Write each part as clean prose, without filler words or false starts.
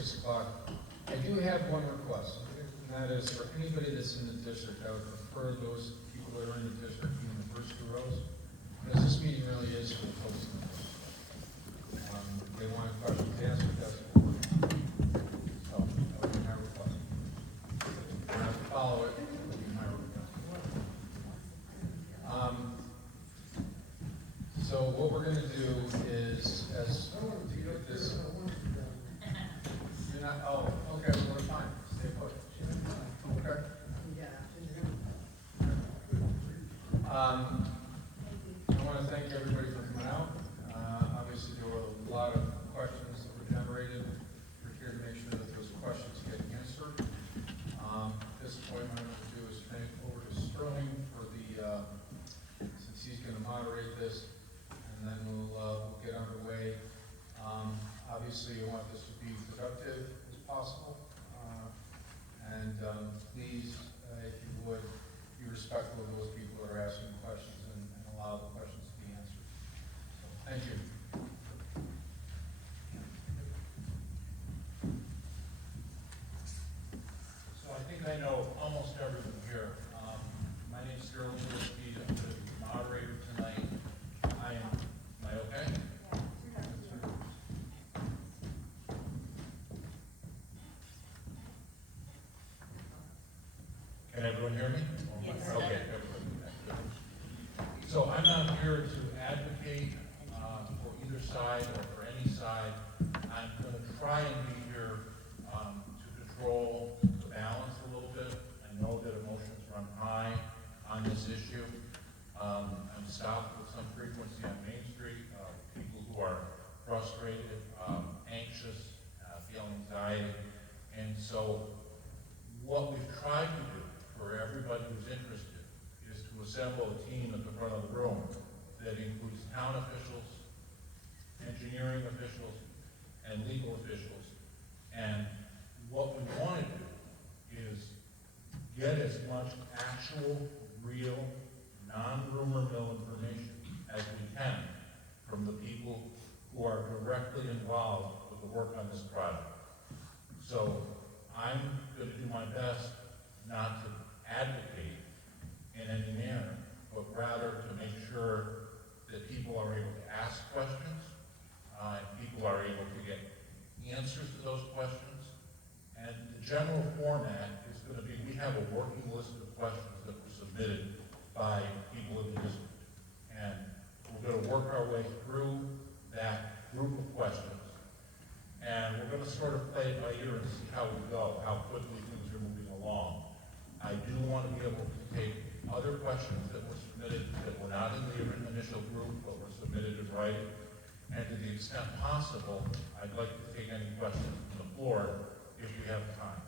6 o'clock. I do have one request, and that is for anybody that's in the district, I would prefer those people that are in the district be in the first 2 rows. Because this meeting really is for the folks in the district. They want questions answered, that's what we're doing. So, that would be my request. You don't have to follow it, that would be my request. So what we're gonna do is, as you get this. You're not, oh, okay, well, we're fine, stay put. Okay. I want to thank everybody for coming out. Obviously, there were a lot of questions that were generated. We're here to make sure that those questions get answered. At this point, what I'm going to do is turn it over to Sterling for the, since he's going to moderate this, and then we'll get underway. Obviously, you want this to be productive as possible, and please, if you would, be respectful of those people that are asking questions and allow the questions to be answered. So, thank you. So I think I know almost everyone here. My name is Sterling Wilsky. I'm the moderator tonight. Am I okay? Can everyone hear me? Yes. Okay. So I'm not here to advocate for either side or for any side. I'm going to try and be here to control the balance a little bit. I know that emotions run high on this issue. I'm stopped with some frequency on Main Street, people who are frustrated, anxious, feel anxiety. And so what we've tried to do for everybody who's interested is to assemble a team at the front of the room that includes town officials, engineering officials, and legal officials. And what we want to do is get as much actual, real, non-rumor mill information as we can from the people who are directly involved with the work on this project. So I'm going to do my best not to advocate in any manner, but rather to make sure that people are able to ask questions, and people are able to get answers to those questions. And the general format is going to be, we have a working list of questions that were submitted by people in the district. And we're going to work our way through that group of questions. And we're going to sort of play it by ear and see how we go, how quickly things are moving along. I do want to be able to take other questions that were submitted that were not in the initial group, but were submitted in writing. And to the extent possible, I'd like to take any questions from the floor if we have time.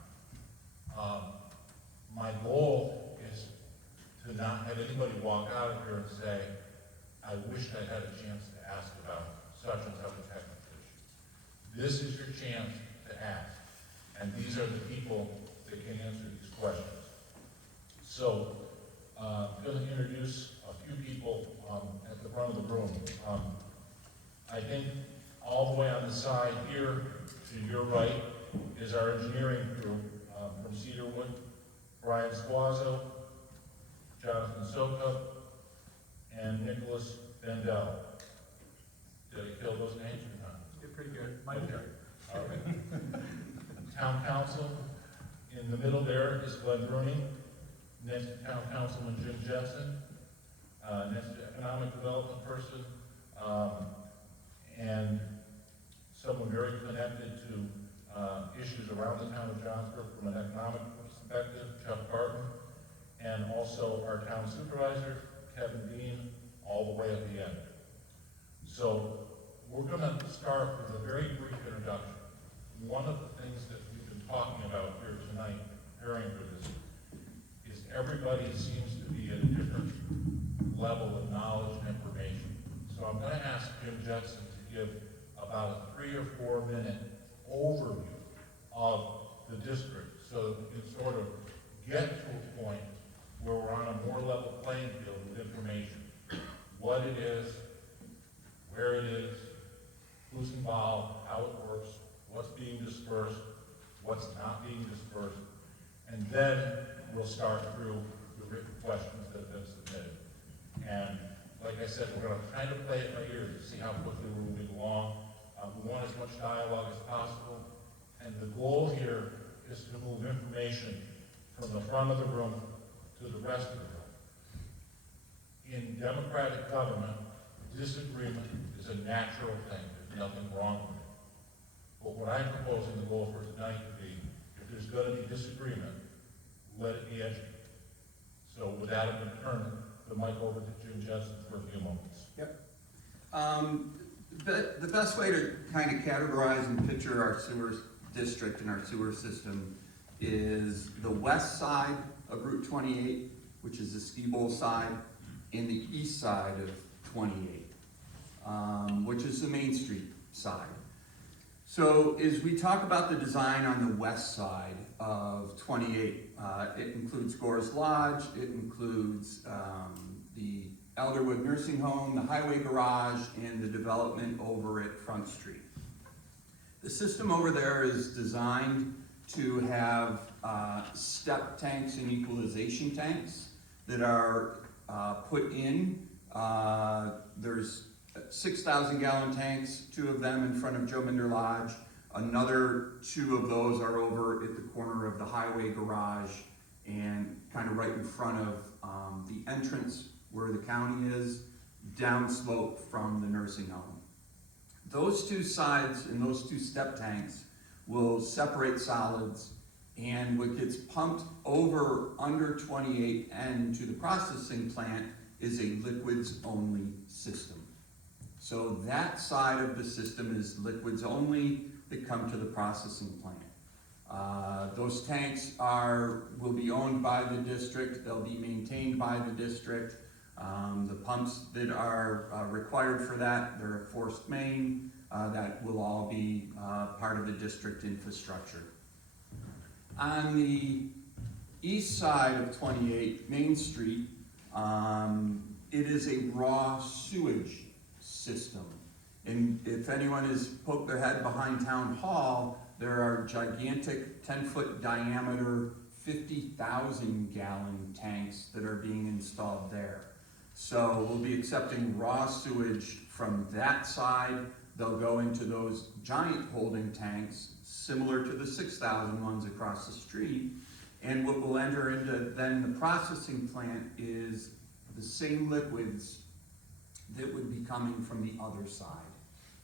My goal is to not have anybody walk out of here and say, I wish I had a chance to ask about such and such a technical issue. This is your chance to ask, and these are the people that can answer these questions. So, I'm going to introduce a few people at the front of the room. I think all the way on the side here to your right is our engineering crew from Cedarwood, Brian Squazzo, Jonathan Soka, and Nicholas Bendel. Did I kill those names or not? You're pretty good. Okay. All right. Town council, in the middle there is Glenn Rooney. Next to town councilman Jim Jensen. Next to economic development person, and someone very connected to issues around the town of Johnsburg from an economic perspective, Chuck Barton, and also our town supervisor, Kevin Dean, all the way at the end. So we're going to start with a very brief introduction. One of the things that we've been talking about here tonight, preparing for this, is everybody seems to be at a different level of knowledge and information. So I'm going to ask Jim Jensen to give about a 3 or 4 minute overview of the district so that we can sort of get to a point where we're on a more level playing field with information. What it is, where it is, who's involved, how it works, what's being dispersed, what's not being dispersed, and then we'll start through the written questions that have been submitted. And like I said, we're gonna kind of play it by ear to see how quickly we're moving along. We want as much dialogue as possible, and the goal here is to move information from the front of the room to the rest of the room. In democratic government, disagreement is a natural thing. There's nothing wrong with it. But what I'm proposing the goal for tonight to be, if there's going to be disagreement, let it be educated. So with that, I'm going to turn the mic over to Jim Jensen for a few moments. Yep. The best way to kind of categorize and picture our sewer district and our sewer system is the west side of Route 28, which is the ski bowl side, and the east side of 28, which is the Main Street side. So as we talk about the design on the west side of 28, it includes Gore's Lodge, it includes the Elderwood Nursing Home, the highway garage, and the development over at Front Street. The system over there is designed to have step tanks and equalization tanks that are put in. There's 6,000 gallon tanks, 2 of them in front of Joe Minder Lodge. Another 2 of those are over at the corner of the highway garage and kind of right in front of the entrance where the county is, downslope from the nursing home. Those 2 sides and those 2 step tanks will separate solids, and what gets pumped over under 28N to the processing plant is a liquids only system. So that side of the system is liquids only that come to the processing plant. Those tanks will be owned by the district, they'll be maintained by the district. The pumps that are required for that, they're a forced main, that will all be part of the district infrastructure. On the east side of 28 Main Street, it is a raw sewage system. And if anyone has poked their head behind Town Hall, there are gigantic 10-foot diameter, 50,000 gallon tanks that are being installed there. So we'll be accepting raw sewage from that side. They'll go into those giant holding tanks, similar to the 6,000 ones across the street. And what will enter into then the processing plant is the same liquids that would be coming from the other side.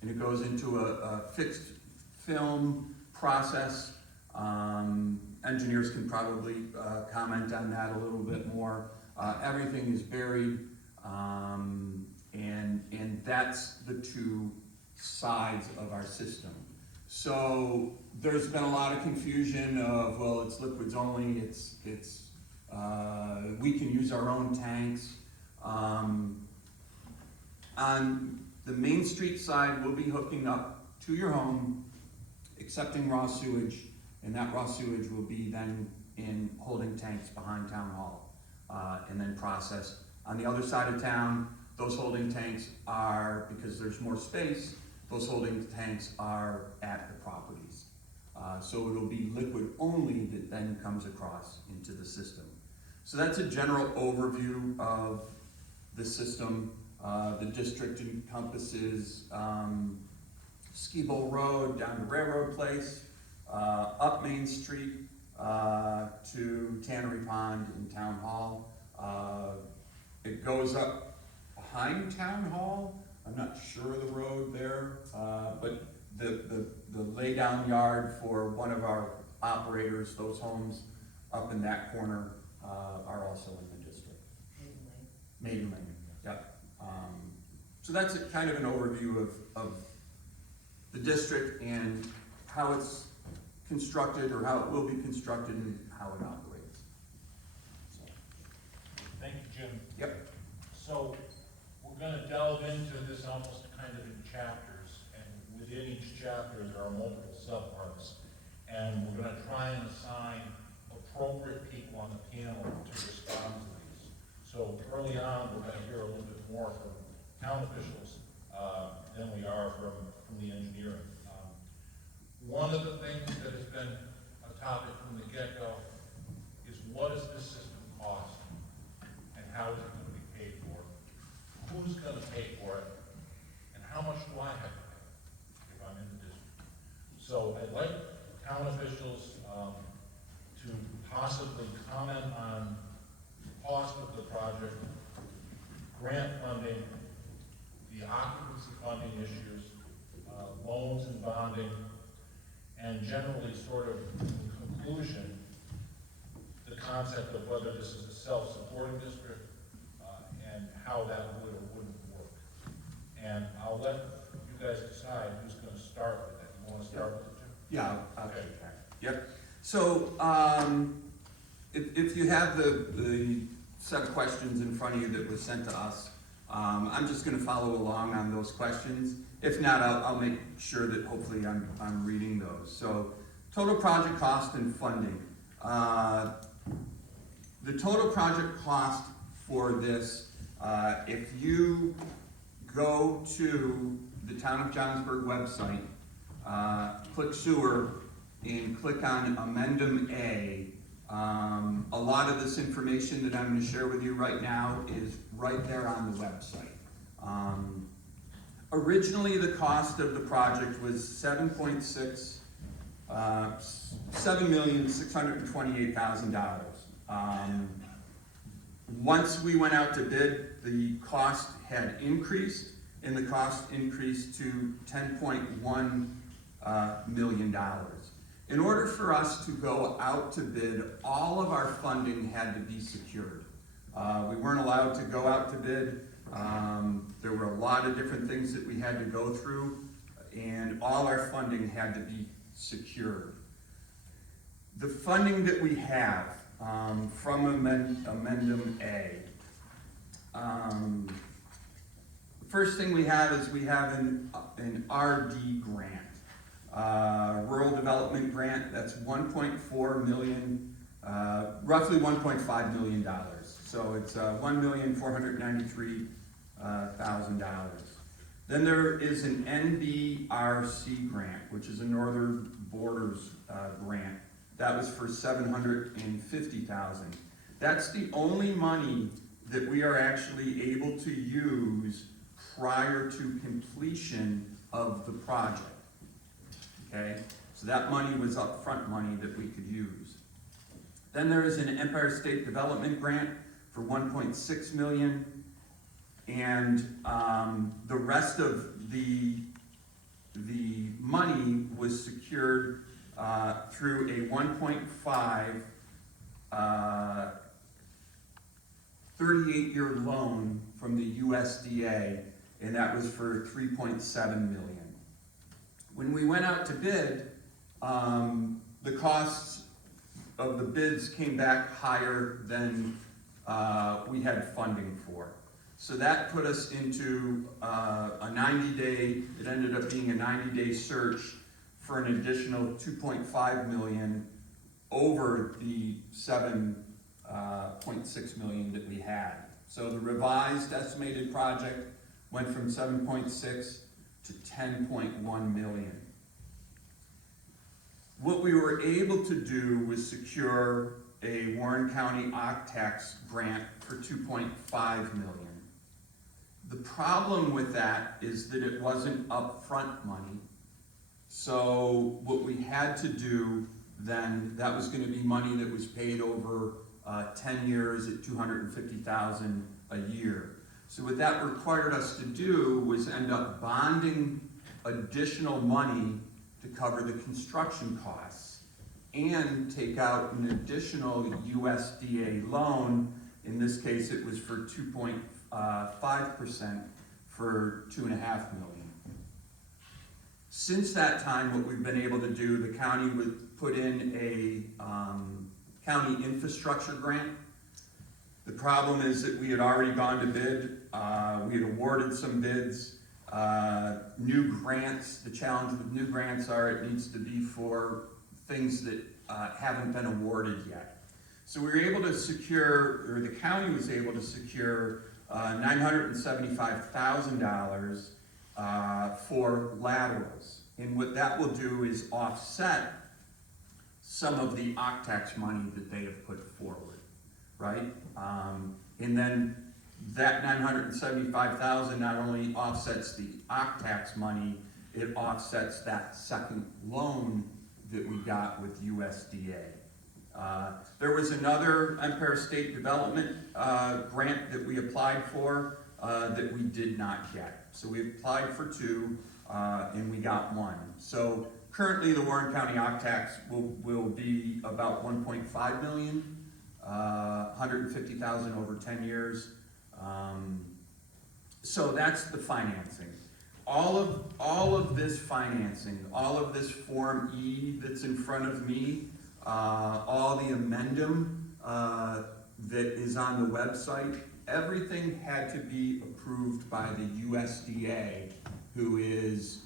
And it goes into a fixed film process. Engineers can probably comment on that a little bit more. Everything is buried, and that's the 2 sides of our system. So there's been a lot of confusion of, well, it's liquids only, we can use our own tanks. On the Main Street side, we'll be hooking up to your home, accepting raw sewage, and that raw sewage will be then in holding tanks behind Town Hall, and then processed. On the other side of town, those holding tanks are, because there's more space, those holding tanks are at the properties. So it'll be liquid only that then comes across into the system. So that's a general overview of the system. The district encompasses Ski Bowl Road down to Railroad Place, up Main Street to Tannery Pond and Town Hall. It goes up behind Town Hall. I'm not sure of the road there, but the lay-down yard for one of our operators, those homes up in that corner are also in the district. Maiden Lane, yeah. So that's kind of an overview of the district and how it's constructed, or how it will be constructed, and how it operates. So. Thank you, Jim. Yep. So we're going to delve into this almost kind of in chapters, and within each chapter there are multiple subparts, and we're going to try and assign appropriate people on the panel to respond to these. So early on, we're going to hear a little bit more from town officials than we are from the engineering. One of the things that has been So I'd like town officials to possibly comment on the cost of the project, grant funding, the occupancy funding issues, loans and bonding, and generally sort of in conclusion, the concept of whether this is a self-supporting district and how that would or wouldn't work. And I'll let you guys decide who's going to start with that. You want to start with it, Jim? Yeah, I'll Okay. take that. Yep. So, if you have the set of questions in front of you that was sent to us, I'm just gonna follow along on those questions. If not, I'll make sure that hopefully I'm reading those. So, total project cost and funding. The total project cost for this, if you go to the Town of Johnsburg website, click sewer, and click on Amendum A, a lot of this information that I'm going to share with you right now is right there on the website. Originally, the cost of the project was $7,628,000. Once we went out to bid, the cost had increased, and the cost increased to $10.1 million. In order for us to go out to bid, all of our funding had to be secured. We weren't allowed to go out to bid. There were a lot of different things that we had to go through, and all our funding had to be secured. The funding that we have from Amendum A, the first thing we have is we have an RD grant. Rural Development Grant, that's $1.4 million, roughly $1.5 million. So it's $1,493,000. Then there is an NBRC grant, which is a Northern Borders grant. That was for $750,000. That's the only money that we are actually able to use prior to completion of the project. Okay, so that money was upfront money that we could use. Then there is an Empire State Development Grant for $1.6 million, and the rest of the money was secured through a 1.5 38-year loan from the USDA, and that was for $3.7 million. When we went out to bid, the costs of the bids came back higher than we had funding for. So that put us into a 90-day, it ended up being a 90-day search for an additional $2.5 million over the $7.6 million that we had. So the revised estimated project went from 7.6 to 10.1 million. What we were able to do was secure a Warren County OCTAX grant for 2.5 million. The problem with that is that it wasn't upfront money. So what we had to do then, that was going to be money that was paid over 10 years at $250,000 a year. So what that required us to do was end up bonding additional money to cover the construction costs and take out an additional USDA loan. In this case, it was for 2.5% for $2.5 million. Since that time, what we've been able to do, the county would put in a county infrastructure grant. The problem is that we had already gone to bid. We had awarded some bids. New grants, the challenge with new grants are it needs to be for things that haven't been awarded yet. So we were able to secure, or the county was able to secure $975,000 for laterals. And what that will do is offset some of the OCTAX money that they have put forward, right? And then that $975,000 not only offsets the OCTAX money, it offsets that second loan that we got with USDA. There was another Empire State Development grant that we applied for that we did not get. So we applied for two and we got one. So currently the Warren County OCTAX will be about 1.5 million, 150,000 over 10 years. So that's the financing. All of this financing, all of this Form E that's in front of me, all the amendum that is on the website, everything had to be approved by the USDA, who is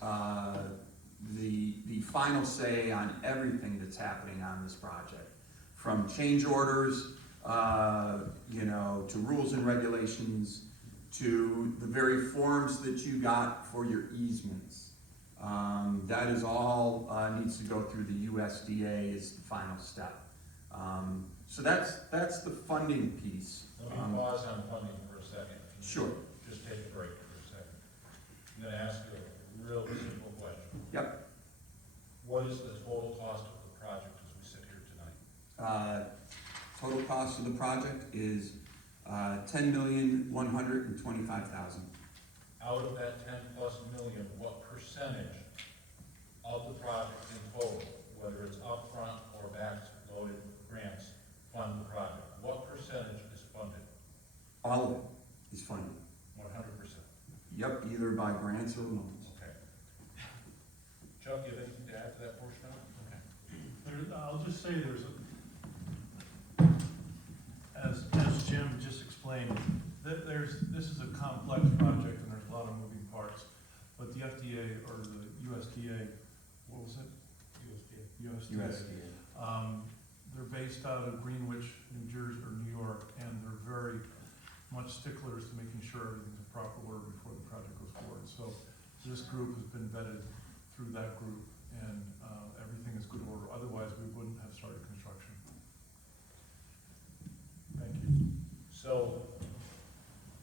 the final say on everything that's happening on this project, from change orders, to rules and regulations, to the very forms that you got for your easements. That is all needs to go through the USDA as the final step. So that's the funding piece. Let me pause on funding for a second. Sure. Just take a break for a second. I'm gonna ask you a real simple question. Yep. What is the total cost of the project as we sit here tonight? Total cost of the project is $10,125,000. Out of that 10+ million, what percentage of the project in total, whether it's upfront or back-loaded grants, fund the project? What percentage is funded? All of it is funded. 100%. Yep, either by grants or loans. Okay. Chuck, you have anything to add to that portion of it? Okay. I'll just say as Jim just explained, this is a complex project and there's a lot of moving parts, but the FDA or the USDA, what was it? USDA. They're based out of Greenwich, New Jersey, or New York, and they're very much sticklers to making sure everything's in proper order before the project goes forward. So this group has been vetted through that group, and everything is good order. Otherwise, we wouldn't have started construction. Thank you. So,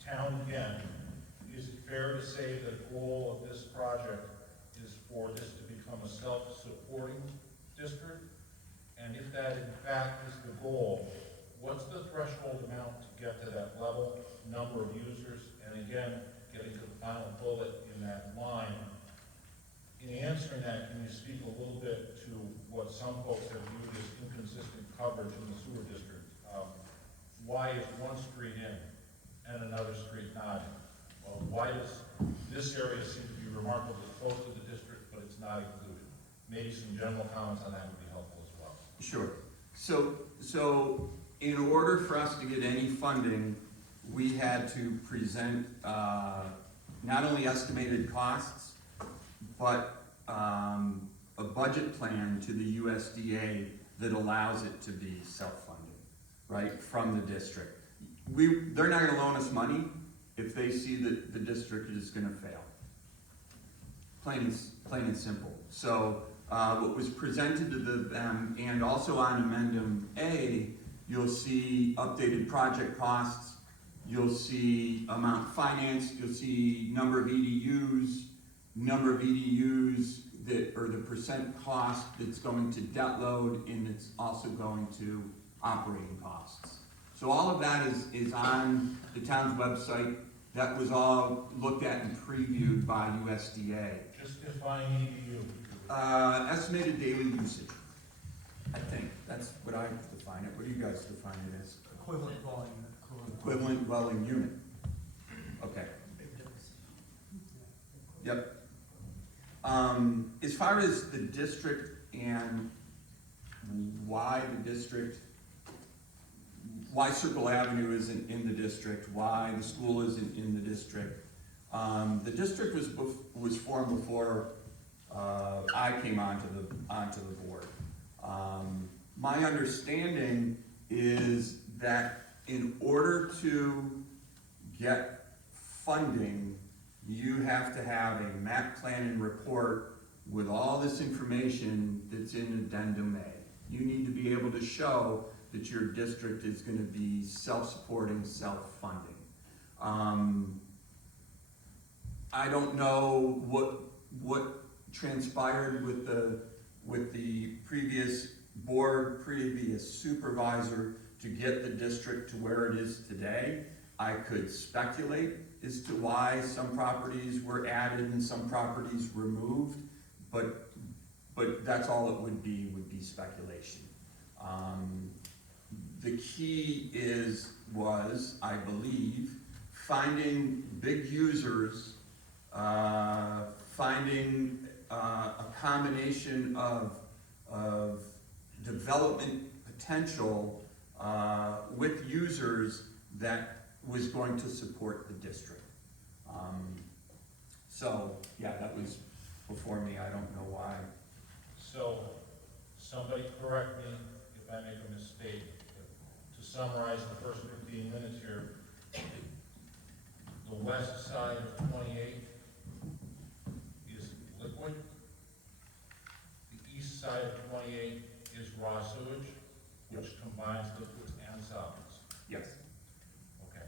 town again, is it fair to say the goal of this project is for this to become a self-supporting district? And if that in fact is the goal, what's the threshold amount to get to that level, number of users? And again, getting to the final bullet in that line, in answering that, can you speak a little bit to what some folks have viewed as inconsistent coverage in the sewer district? Why is one street in and another street not in? Well, why does this area seem to be remarkably close to the district, but it's not included? Maybe some general comments on that would be helpful as well. Sure. So in order for us to get any funding, we had to present not only estimated costs, but a budget plan to the USDA that allows it to be self-funded, right, from the district. They're not going to loan us money if they see that the district is going to fail. Plain and simple. So what was presented to them, and also on Amendment A, you'll see updated project costs, you'll see amount financed, you'll see number of EDUs that, or the percent cost that's going to debt load, and it's also going to operating costs. So all of that is on the town's website. That was all looked at and previewed by USDA. Just define EDU. Estimated daily usage. I think that's what I define it. What do you guys define it as? Equivalent volume. Equivalent dwelling unit. Okay. Yep. As far as the district and why Circle Avenue isn't in the district, why the school isn't in the district. The district was formed before I came onto the board. My understanding is that in order to get funding, you have to have a map plan and report with all this information that's in Addendum A. You need to be able to show that your district is going to be self-supporting, self-funding. I don't know what transpired with the previous board, previous supervisor to get the district to where it is today. I could speculate as to why some properties were added and some properties removed, but that's all it would be speculation. The key was, I believe, finding big users, finding a combination of development potential with users that was going to support the district. So, yeah, that was before me, I don't know why. So, somebody correct me if I make a mistake. To summarize the first 15 minutes here, the west side of 28 is liquid. The east side of 28 is raw sewage, which combines liquids and solids. Yes. Okay.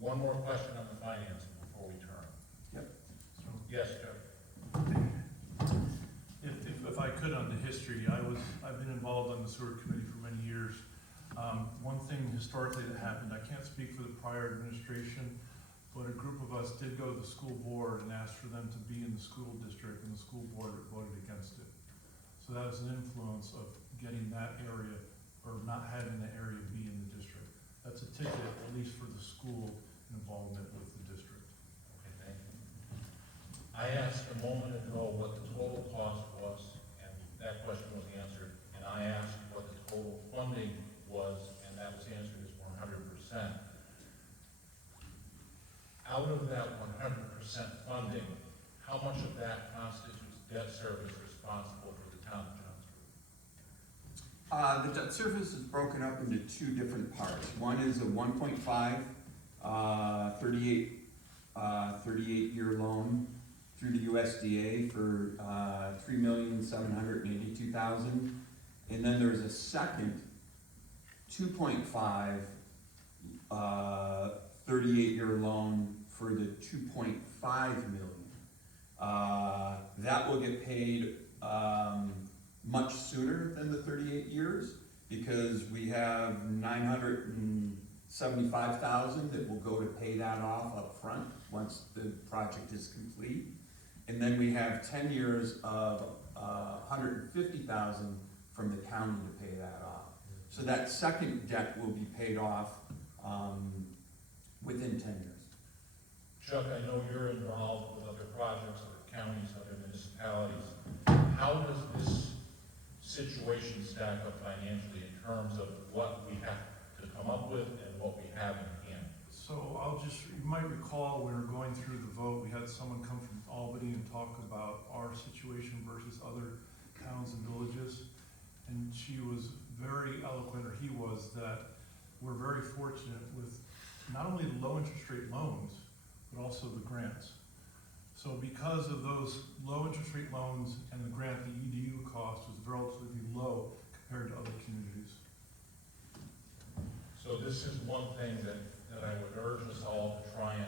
One more question on the financing before we turn. Yep. So, Yes, Jeff? if I could, on the history, I've been involved on the sewer committee for many years. One thing historically that happened, I can't speak for the prior administration, but a group of us did go to the school board and asked for them to be in the school district, and the school board voted against it. So that was an influence of getting that area, or not having the area be in the district. That's a ticket, at least for the school involvement with the district. Okay, thank you. I asked a moment ago what the total cost was, and that question was answered. And I asked what the total funding was, and that was answered as 100%. Out of that 100% funding, how much of that constitutes debt service responsible for the town of Johnsburg? The debt service is broken up into two different parts. One is a 1.5, 38-year loan through the USDA for $3,782,000. And then there's a second 2.5 38-year loan for the 2.5 million. That will get paid much sooner than the 38 years because we have $975,000 that will go to pay that off up front once the project is complete. And then we have 10 years of $150,000 from the county to pay that off. So that second debt will be paid off within 10 years. Chuck, I know you're involved with other projects, other counties, other municipalities. How does this situation stack up financially in terms of what we have to come up with and what we have in hand? So you might recall when we were going through the vote, we had someone come from Albany and talk about our situation versus other towns and villages. And she was very eloquent, or he was, that we're very fortunate with not only the low interest rate loans, but also the grants. So because of those low interest rate loans and the grant, the EDU cost was relatively low compared to other communities. So this is one thing that I would urge us all to try and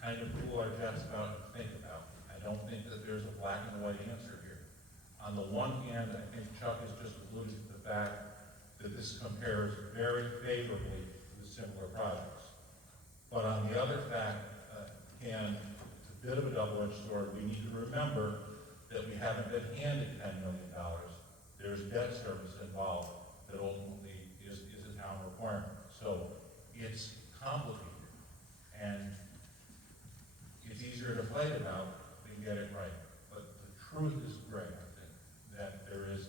kind of cool our jets about and think about. I don't think that there's a black and white answer here. On the one hand, I think Chuck has just alluded to the fact that this compares very favorably with similar projects. But on the other hand, it's a bit of a double-edged sword. We need to remember that we haven't been handed $10 million. There's debt service involved that ultimately is a town requirement. So it's complicated, and it's easier to fight about than get it right. But the truth is gray, I think, that there is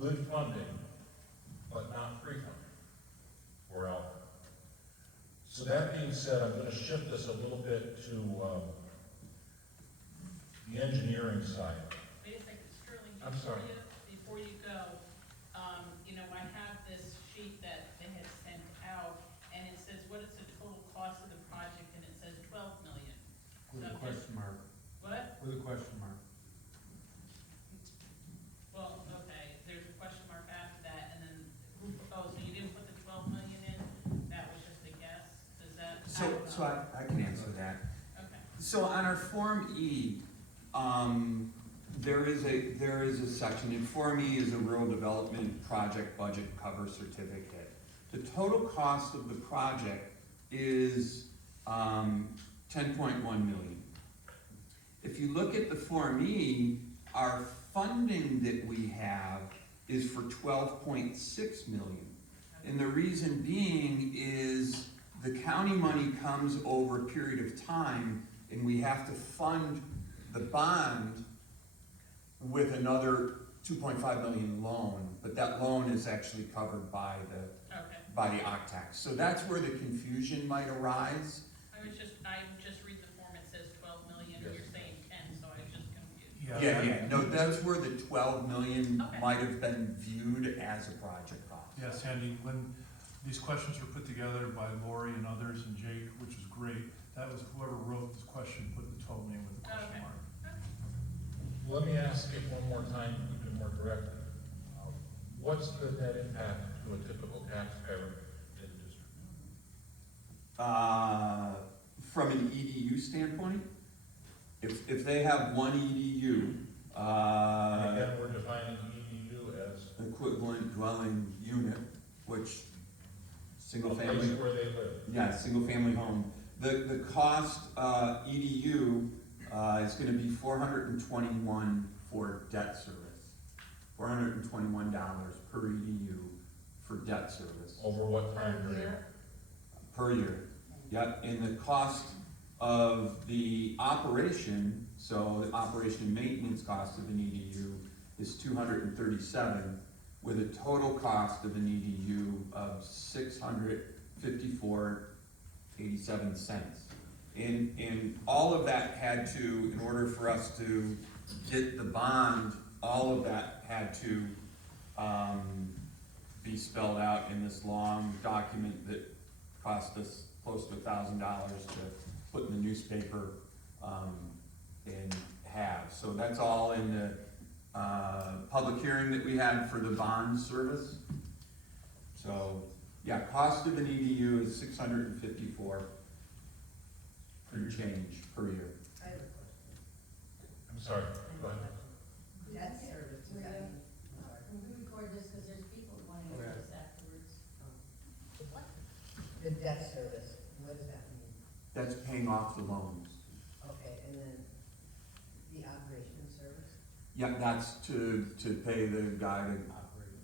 good funding, but not free funding for Alpha. So that being said, I'm going to shift this a little bit to the engineering side. Wait a second, Sterling, I'm sorry. before you go, I have this sheet that they had sent out, and it says, what is the total cost of the project, and it says 12 million. With a So question mark. What? With a question mark. Well, okay, there's a question mark after that, and then, so you didn't put the 12 million in? That was just a guess? Does that? So I can answer that. Okay. So on our Form E, there is a section, and for me is a rural development project budget cover certificate. The total cost of the project is, 10.1 million. If you look at the Form E, our funding that we have is for 12.6 million. And the reason being is the county money comes over a period of time, and we have to fund the bond with another 2.5 million loan, but that loan is actually covered by the Okay. OCTAX. So that's where the confusion might arise. I just read the form, it says 12 million, and you're saying 10, so I was just confused. Yeah, no, that's where the 12 million Okay. might have been viewed as a project cost. Yeah, Sandy, when these questions were put together by Lori and others and Jake, which was great, that was whoever wrote this question, put the 12 million with the question Okay. mark. Let me ask it one more time, even more directly. What's the net impact to a typical taxpayer in the district? From an EDU standpoint, if they have one EDU, And again, we're defining EDU as equivalent dwelling unit, which, single a place family, where they live. yeah, single family home. The cost, EDU, is gonna be $421 for debt service. $421 per EDU for debt service. Over what time period? Per year. Yep, and the cost of the operation, so the operation and maintenance cost of an EDU is $237, with a total cost of an EDU of $654.87. And all of that had to, in order for us to get the bond, all of that had to, be spelled out in this long document that cost us close to $1,000 to put in the newspaper, and have. So that's all in the, public hearing that we had for the bond service. So, yeah, cost of an EDU is $654 and change per year. I have a question. I'm sorry, go ahead. Debt service, does that mean? Can we record this, because there's people wanting to hear this afterwards? The debt service, what does that mean? That's paying off the loans. Okay, and then the operation service? Yeah, that's to pay the guy to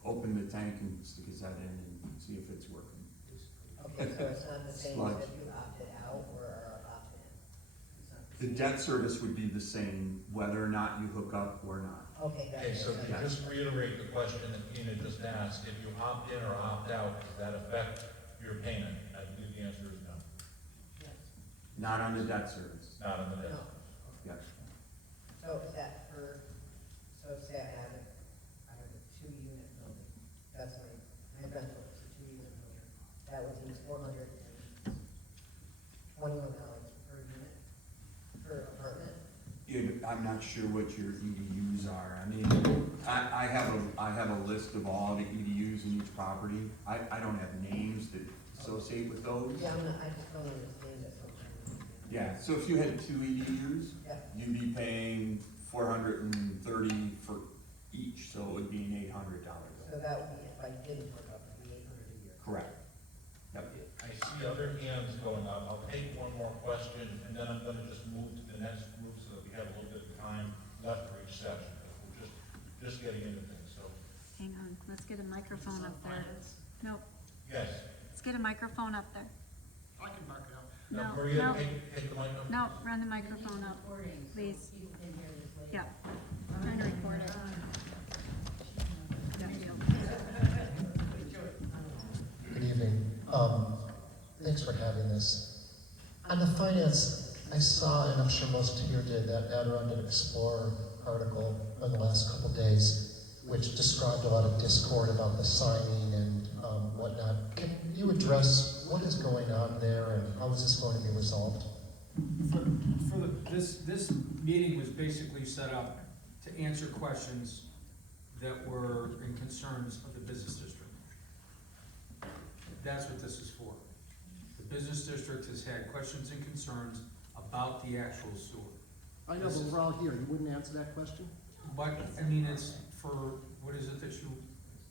open the tank and stick his head in and see if it's working. Okay, so it's not the same Sludge. as if you opted out or are opted in? It's not The same? debt service would be the same, whether or not you hook up or not. Okay, got Okay, it. so to just reiterate the question that Tina just asked, if you opt in or opt out, does that affect your payment? I believe the answer is no, Yes. Not on the debt service. not on the No. debt. Yes. So is that for, so say I have a 2-unit building, that's my rental, it's a 2-unit building. That would be $421 per unit, per apartment? I'm not sure what your EDUs are. I mean, I have a list of all the EDUs in each property. I don't have names that associate with those. Yeah, I just don't understand it sometimes. Yeah, so if you had 2 EDUs, Yeah, you'd be paying $430 for each, so it would be an $800 so bill. that would be, if I didn't hook up, it'd be $800 a year. Correct. Yep. I see other hands going up. I'll take one more question, and then I'm gonna just move to the next group so that we have a little bit of time left for each section. We're just getting into things, so, Hang on, let's get a microphone up there. No, yes. let's get a microphone up there. I can back it up. No, Maria, no, take the mic up. no, run the microphone up, Recording, so please. people can hear this later. Yeah, trying to record it. Yeah, deal. Good evening. Thanks for having this. On the finance, I saw, and I'm sure most of you did, that Adirondack Explorer article in the last couple days, which described a lot of discord about the signing and whatnot. Can you address what is going on there and how is this going to be resolved? This meeting was basically set up to answer questions that were in concerns of the business district. That's what this is for. The business district has had questions and concerns about the actual sewer. I know, but we're all here, you wouldn't answer that question? But, I mean, it's for, what is it that you,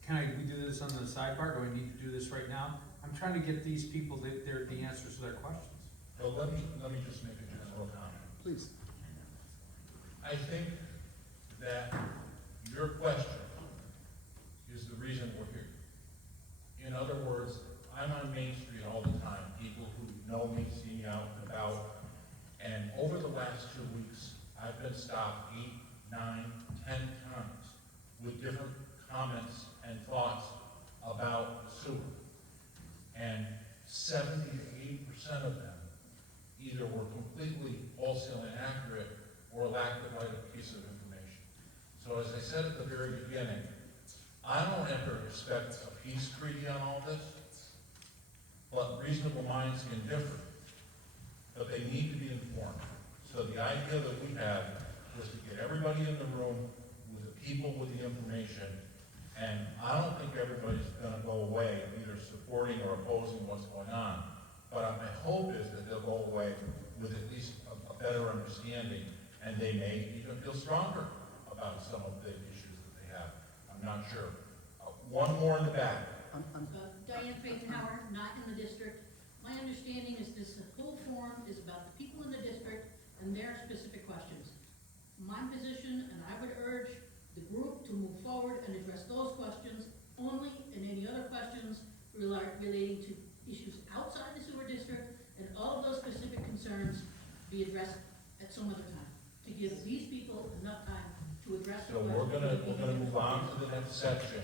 we do this on the sidebar, do I need to do this right now? I'm trying to get these people the answers to their questions. Well, let me just make a general comment. Please. I think that your question is the reason we're here. In other words, I'm on Main Street all the time, people who know me, see me out and about, and over the last 2 weeks, I've been stopped 8, 9, 10 times with different comments and thoughts about the sewer. And 70 to 80% of them either were completely wholesale inaccurate or lacked the right piece of information. So as I said at the very beginning, I don't ever expect a peace treaty on all this, but reasonable minds can differ. But they need to be informed. So the idea that we had was to get everybody in the room with the people with the information, and I don't think everybody's gonna go away either supporting or opposing what's going on. But my hope is that they'll go away with at least a better understanding, and they may even feel stronger about some of the issues that they have. I'm not sure. One more in the back. Diane Feinhauer, not in the district. My understanding is this whole forum is about the people in the district and their specific questions. My position, and I would urge the group to move forward and address those questions only, and any other questions relating to issues outside the sewer district, and all of those specific concerns be addressed at some other time, to give these people enough time to address the So questions. we're gonna move on to the next section,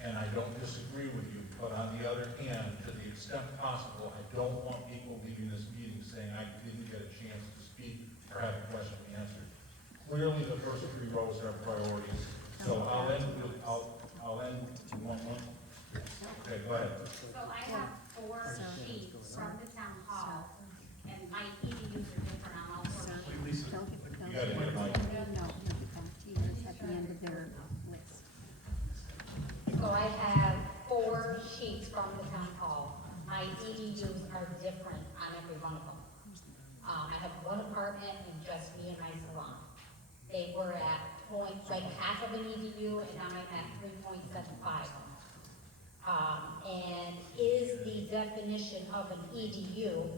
and I don't disagree with you, but on the other hand, to the extent possible, I don't want people leaving this meeting saying I didn't get a chance to speak or have a question answered. Clearly, the first 3 rows are priorities, so I'll end with you want one? Okay, go ahead. So I have 4 sheets from the town hall, and my EDUs are different on all 4 sheets. They'll You gotta hear Mike. No, they'll get back to you at the end of their list. So I have 4 sheets from the town hall. My EDUs are different on every one of them. I have 1 apartment and just me and my salon. They were at like half of an EDU, and now I'm at 3.75. And is the definition of an EDU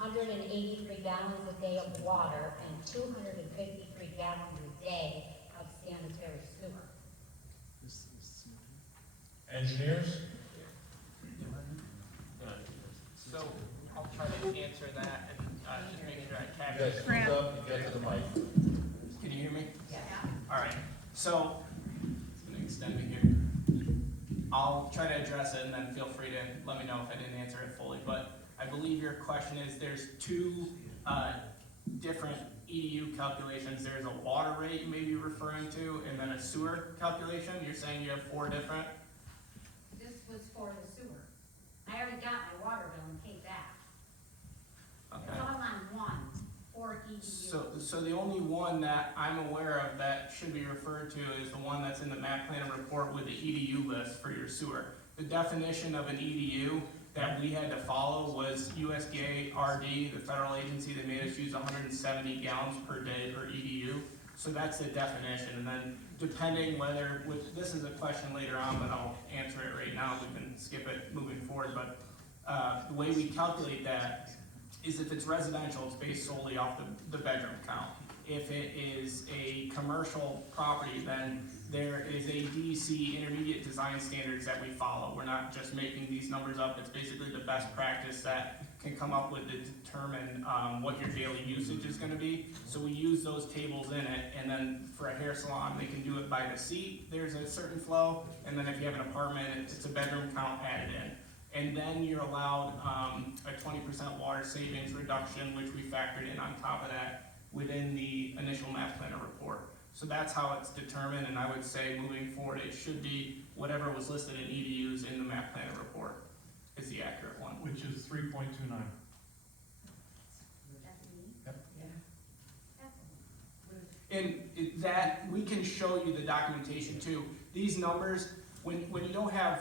183 gallons a day of water and 253 gallons a day of sanitary sewer? Engineers? So I'll try to answer that and just make sure I You capture. guys speak up and get to the mic. Can you hear me? Yeah. All right. So I'm gonna extend it here. I'll try to address it and then feel free to let me know if I didn't answer it fully. But I believe your question is there's 2 different EDU calculations. There's a water rate you may be referring to, and then a sewer calculation. You're saying you have 4 different? This was for the sewer. I already got my water bill and paid that. It's Okay. all on one, 4 EDU. So the only one that I'm aware of that should be referred to is the one that's in the map plan report with the EDU list for your sewer. The definition of an EDU that we had to follow was USDA RD, the federal agency that made us use 170 gallons per day per EDU. So that's the definition, and then depending whether, this is a question later on, but I'll answer it right now, we can skip it moving forward, but the way we calculate that is if it's residential, it's based solely off the bedroom count. If it is a commercial property, then there is a DEC intermediate design standards that we follow. We're not just making these numbers up, it's basically the best practice that can come up with to determine what your daily usage is gonna be. So we use those tables in it, and then for a hair salon, they can do it by the seat, there's a certain flow, and then if you have an apartment, it's a bedroom count added in. And then you're allowed a 20% water savings reduction, which we factored in on top of that within the initial map planner report. So that's how it's determined, and I would say moving forward, it should be whatever was listed in EDUs in the map planner report is the accurate one. Which is 3.29. And that, we can show you the documentation too. These numbers, when you don't have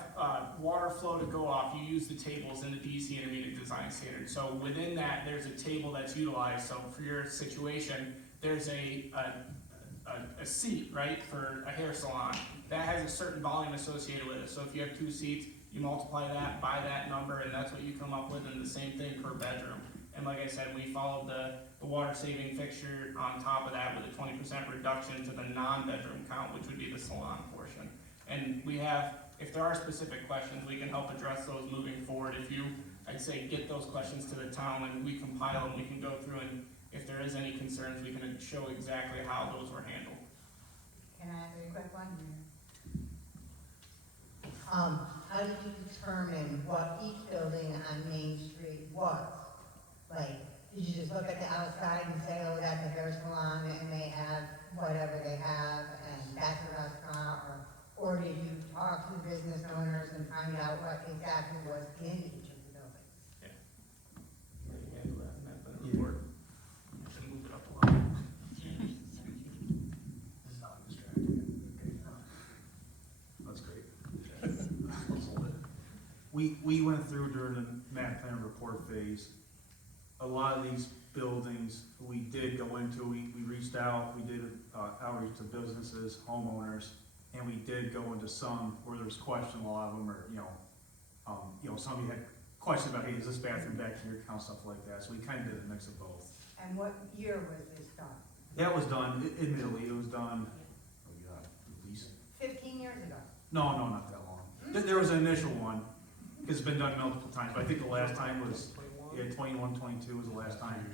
water flow to go off, you use the tables in the DEC Intermediate Design Standard. So within that, there's a table that's utilized. So for your situation, there's a seat, right, for a hair salon. That has a certain volume associated with it. So if you have 2 seats, you multiply that by that number, and that's what you come up with, and the same thing per bedroom. And like I said, we followed the water saving fixture on top of that with a 20% reduction to the non-bedroom count, which would be the salon portion. And we have, if there are specific questions, we can help address those moving forward. If you, I'd say, get those questions to the town and we compile them, we can go through, and if there is any concerns, we can show exactly how those were handled. Can I ask you a quick one? How did you determine what each building on Main Street was? Like, did you just look at the outside and say, oh, that's a hair salon and they have whatever they have and that's a restaurant? Or did you talk to the business owners and find out what exactly was in each of the buildings? Move it up a lot. That's great. Let's hold it. We went through during the map plan report phase, a lot of these buildings, we did go into, we reached out, we did outreach to businesses, homeowners, and we did go into some where there was question, a lot of them are, some of you had questions about, hey, is this bathroom back here, kind of stuff like that, so we kind of did a mix of both. And what year was this done? That was done, admittedly, it was done, oh God, at least, 15 years ago. no, not that long. There was an initial one, because it's been done multiple times, but I think the last time was, 21, 22 was the last time.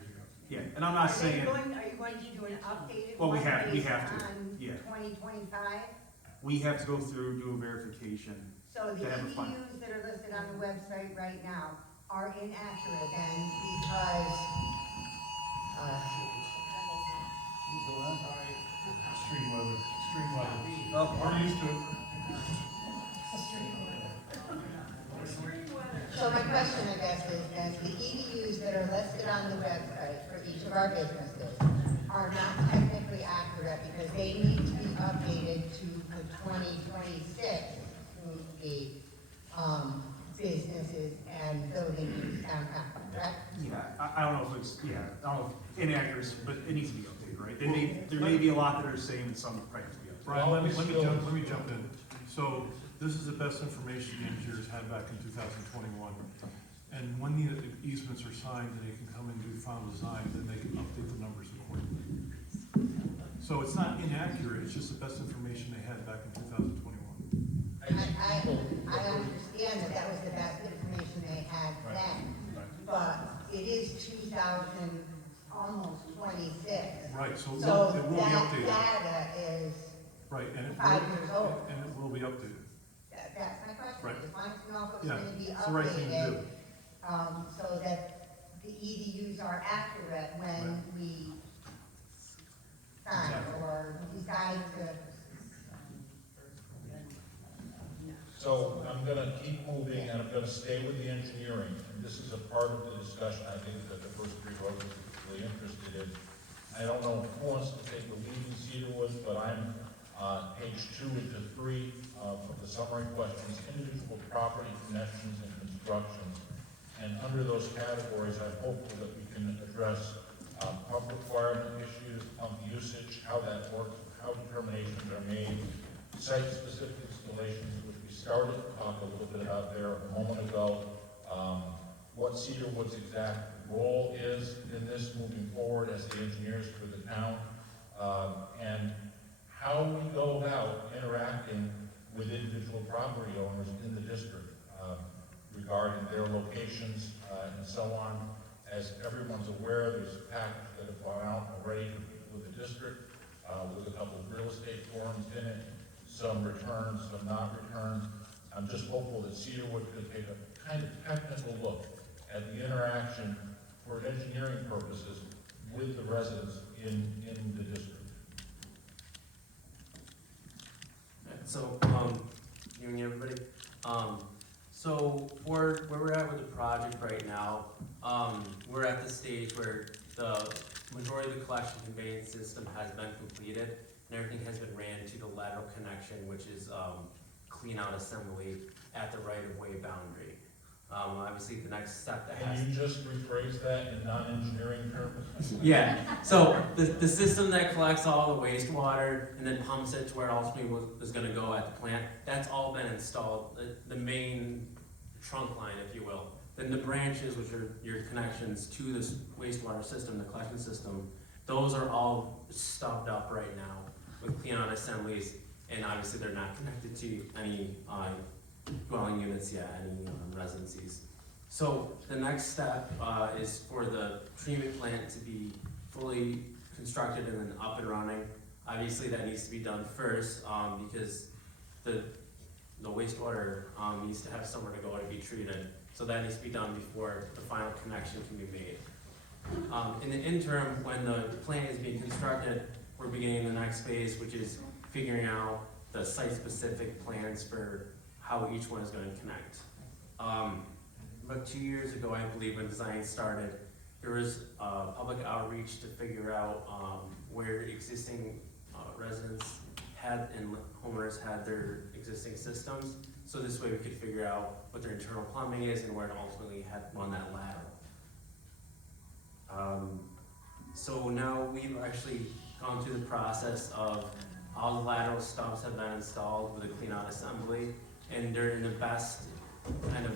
Yeah, and I'm not saying, Are you going to do an updated well, one we have based to, on yeah. 2025? We have to go through, do a verification. So the They have a fund. EDUs that are listed on the website right now are inaccurate then because, Extreme weather. We're used to it. so my question, I guess, is that the EDUs that are listed on the website for each of our businesses are not technically accurate because they need to be updated to the 2026 businesses and building use downtown, correct? Yeah, I don't know if it's, I don't know if inaccuracy, but it needs to be updated, right? There may be a lot that are the same and some practice to be updated. Brian, let me jump in. So this is the best information the engineers had back in 2021. And when the easements are signed and they can come and do final design, then they can update the numbers accordingly. So it's not inaccurate, it's just the best information they had back in 2021. I understand that was the best information they had then, but it is 2000, almost 26. Right, so So it will be that updated. data is Right, and it 5 years old. and it will be updated. That's my question. Right. I just wanted to know if it's Yeah, going to be it's the right thing to updated, do. so that the EDUs are accurate when Right. we sign Exactly. or decide to. So I'm gonna keep moving and I'm gonna stay with the engineering. And this is a part of the discussion I think that the first 3 rows are really interested in. I don't know who wants to take the lead in Cedarwood, but I'm on page 2 into 3 of the summary questions, individual property connections and constructions. And under those categories, I'm hopeful that we can address pump requirement issues, pump usage, how that works, how determinations are made, site-specific installations, which we started to talk a little bit about there a moment ago, what Cedarwood's exact role is in this moving forward as the engineers for the town, and how we go about interacting with individual property owners in the district regarding their locations and so on. As everyone's aware, there's a package that have gone out already for people in the district with a couple of real estate forums in it, some returned, some not returned. I'm just hopeful that Cedarwood could take a kind of technical look at the interaction for engineering purposes with the residents in the district. So, hearing everybody, so where we're at with the project right now, we're at the stage where the majority of the collection conveyance system has been completed and everything has been ran to the lateral connection, which is clean out assembly at the right-of-way boundary. Obviously, the next step that has. Can you just rephrase that in non-engineering terms? Yeah, so the system that collects all the wastewater and then pumps it to where it ultimately is gonna go at the plant, that's all been installed, the main trunk line, if you will. Then the branches, which are your connections to this wastewater system, the collection system, those are all stubbed up right now with clean-out assemblies, and obviously they're not connected to any dwelling units yet, any residencies. So the next step is for the treatment plant to be fully constructed and then up and running. Obviously, that needs to be done first because the wastewater needs to have somewhere to go to be treated. So that needs to be done before the final connection can be made. In the interim, when the plant is being constructed, we're beginning the next phase, which is figuring out the site-specific plans for how each one is going to connect. About 2 years ago, I believe, when design started, there was public outreach to figure out where existing residents had and homeowners had their existing systems. So this way we could figure out what their internal plumbing is and where it ultimately had run that lateral. So now we've actually gone through the process of all the lateral stubs have been installed with a clean-out assembly, and they're in the best kind of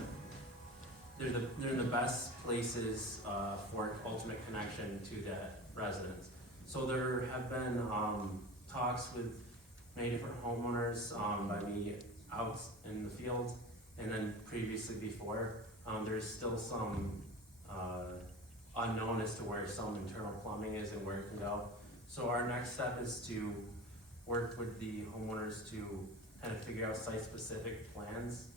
they're in the best places for ultimate connection to that residence. So there have been talks with many different homeowners by me out in the field, and then previously before. There's still some unknown as to where some internal plumbing is and where it can go. So our next step is to work with the homeowners to kind of figure out site-specific plans.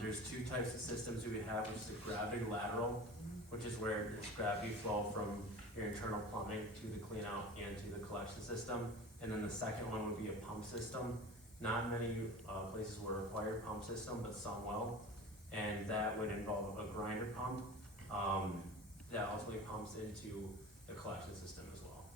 There's two types of systems we have, which is a gravity lateral, which is where there's gravity flow from your internal plumbing to the clean out and to the collection system. And then the second one would be a pump system. Not many places will require a pump system, but some will. And that would involve a grinder pump that ultimately pumps into the collection system as well.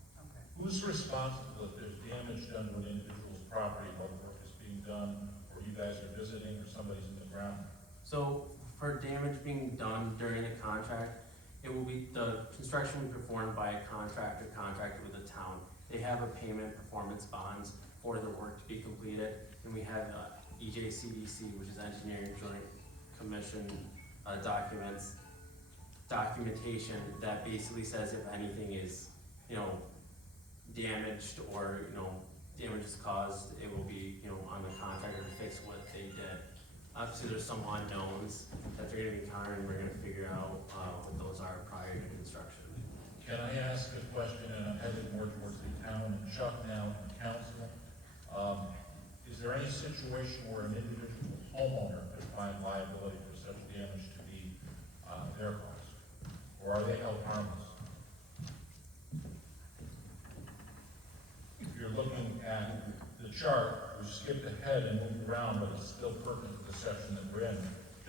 Who's responsible if there's damage done to an individual's property while work is being done, or you guys are visiting, or somebody's in the ground? So for damage being done during the contract, it will be, the construction will be performed by a contractor contracted with the town. They have a payment performance bonds for the work to be completed, and we have EJCDC, which is Engineering Joint Commission documentation that basically says if anything is, damaged or, damage is caused, it will be, on the contractor to fix what they did. Obviously, there's some unknowns that they're gonna encounter, and we're gonna figure out what those are prior to construction. Can I ask a question, and I'm headed more towards the town and Chuck now and council? Is there any situation where an individual homeowner could find liability for such damage to be their cost? Or are they held harmless? If you're looking at the chart, we skipped ahead and moved around, but it's still pertinent to the section that we're in.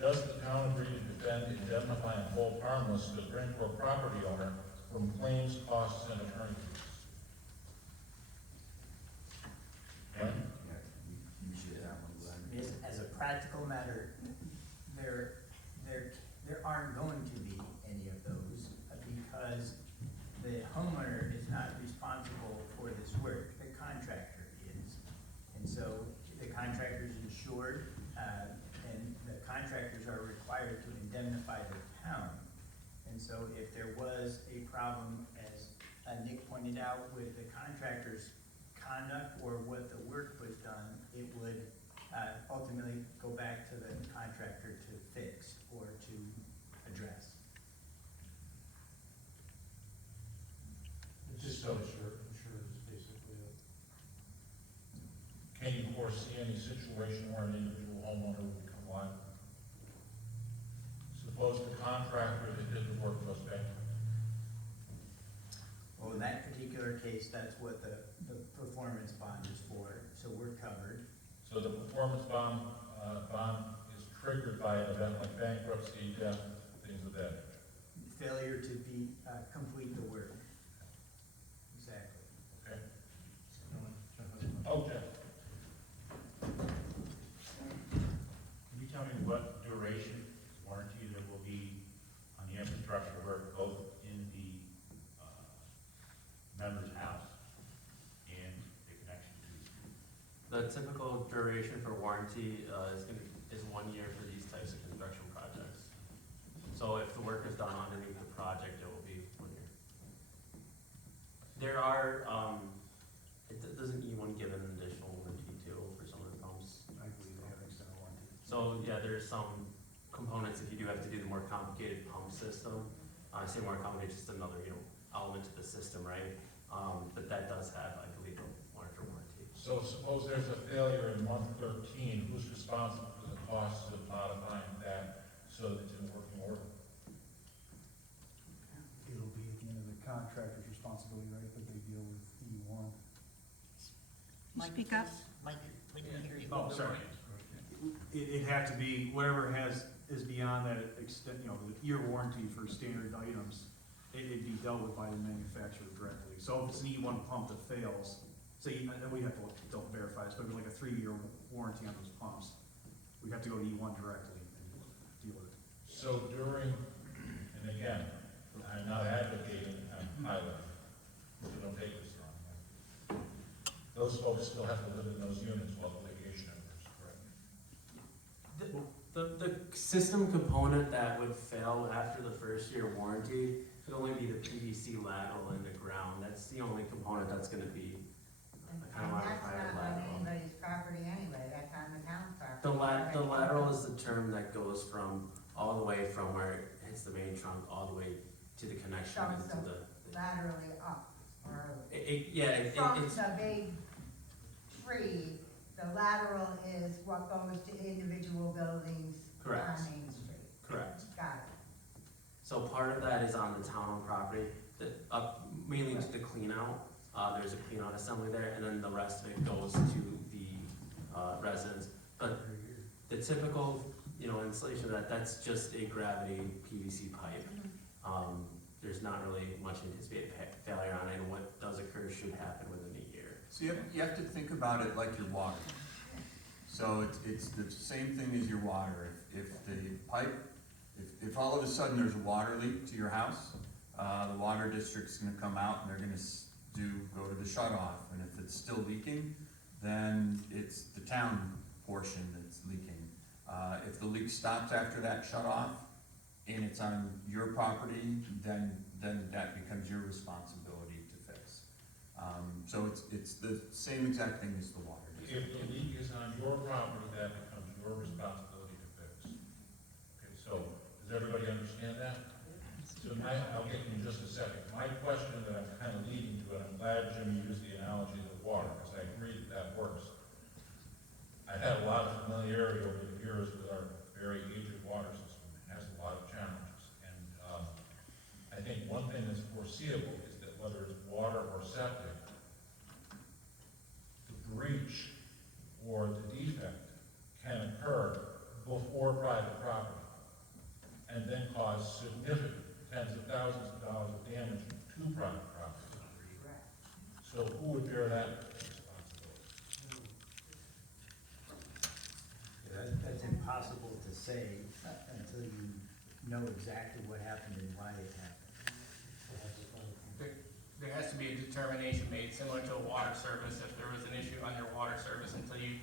Does the town agree to defend, indemnify, and hold harmless the Bridgeboro property owner from claims, costs, and attorney fees? Right? As a practical matter, there aren't going to be any of those because the homeowner is not responsible for this work, the contractor is. And so the contractor is insured, and the contractors are required to indemnify the town. And so if there was a problem, as Nick pointed out, with the contractor's conduct or what the work was done, it would ultimately go back to the contractor to fix or to address. It's just self-insured is basically it. Can you foresee any situation where an individual homeowner would become liable? Suppose the contractor that did the work goes bankrupt. Well, in that particular case, that's what the performance bond is for, so we're covered. So the performance bond is triggered by an event like bankruptcy, death, things of that nature. Failure to complete the work. Exactly. Okay. Okay. Can you tell me what duration warranty there the typical duration for warranty, is 1 year for these types of construction projects. So if the work is done underneath the project, it will be 1 year. There are, doesn't E1 give an additional warranty too for some of the pumps? I believe they have extended warranty. So, yeah, there's some components if you do have to do the more complicated pump system. I say more complicated, just another, element to the system, right? But that does have, I believe, a larger warranty. So suppose there's a failure in month 13, who's responsible for the cost of modifying that so that it's in working order? It'll be at the end of the contractor's responsibility, right, but they deal with E1. Speak up. Mike, we can hear you. Oh, sorry. It'd have to be whatever is beyond that extent, the year warranty for standard items, it'd be dealt with by the manufacturer directly. So if it's an E1 pump that fails, say, and we have to verify this, but it'd be like a 3-year warranty on those pumps. We'd have to go to E1 directly and deal with it. So during, and again, I'm not advocating pilot, so don't take this wrong. Those folks still have to live in those units while the litigation occurs, correct? The system component that would fail after the first year warranty could only be the PVC lateral in the ground. That's the only component that's gonna be And kind of that's modified not on lateral. anybody's property anyway, that's on the town's property. The lateral is the term that goes from, all the way from where it hits the main trunk, all the way to the connection So into it's laterally up, or from it's, the big tree, the lateral is what goes to individual buildings on Correct. Main Street. correct. Got it. So part of that is on the town-owned property, mainly to the clean out. There's a clean out assembly there, and then the rest of it goes to the residents. But the typical, installation of that's just a gravity PVC pipe. There's not really much anticipated failure on it, and what does occur should happen within a year. So you have to think about it like your water. So it's the same thing as your water. If the pipe, if all of a sudden there's a water leak to your house, the water district's gonna come out and they're gonna go to the shut off. And if it's still leaking, then it's the town portion that's leaking. If the leak stops after that shut off and it's on your property, then that becomes your responsibility to fix. So it's the same exact thing as the water. If the leak is on your property, that becomes your responsibility to fix. Okay, so, does everybody understand that? So I'll get you in just a second. My question that I'm kind of leading to, and I'm glad Jim used the analogy of the water, because I agree that works. I've had a lot of familiarity over the years with our very aged water system. It has a lot of challenges. And I think one thing that's foreseeable is that whether it's water or septic, the breach or the defect can occur before private property and then cause significant tens of thousands of dollars of damage to private property. So who would bear that responsibility? That's impossible to say until you know exactly what happened and why it happened. There has to be a determination made, similar to a water service, if there was an issue on your water service, until you